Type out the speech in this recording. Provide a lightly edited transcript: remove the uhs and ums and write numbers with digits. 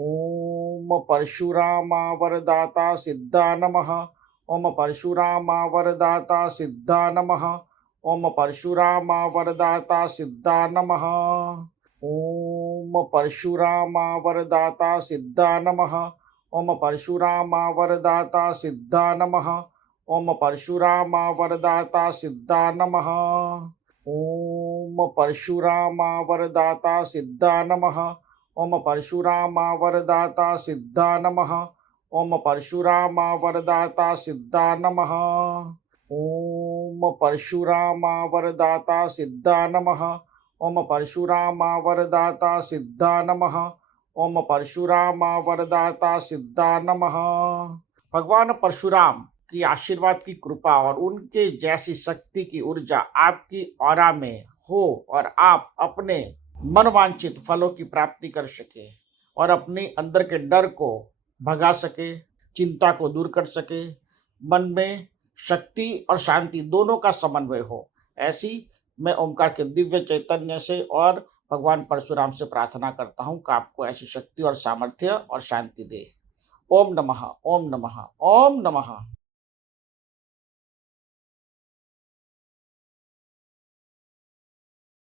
ओम परशुरामा वरदाता सिद्धा नमः। ओम परशुरामा वरदाता सिद्धा नमः। ओम परशुरामा वरदाता सिद्धा नमः। ओम परशुरामा वरदाता सिद्धा नमः। ओम परशुरामा वरदाता सिद्धा नमः। ओम परशुरामा वरदाता सिद्धा नमः। ओम परशुरामा वरदाता सिद्धा नमः। ओम परशुरामा वरदाता सिद्धा नमः। ओम परशुरामा वरदाता सिद्धा नमः। ओम परशुरामा वरदाता सिद्धा नमः। ओम परशुरामा वरदाता सिद्धा नमः। ओम परशुरामा वरदाता सिद्धा नमः। भगवान परशुराम की आशीर्वाद की कृपा और उनके जैसी शक्ति की ऊर्जा आपकी ऑरा में हो और आप अपने मनवांछित फलों की प्राप्ति कर सके और अपने अंदर के डर को भगा सके, चिंता को दूर कर सके, मन में शक्ति और शांति दोनों का समन्वय हो। ऐसी मैं ओमकार के दिव्य चैतन्य से और भगवान परशुराम से प्रार्थना करता हूँ कि आपको ऐसी शक्ति और सामर्थ्य और शांति दे। ओम नमः, ओम नमः, ओम नमः।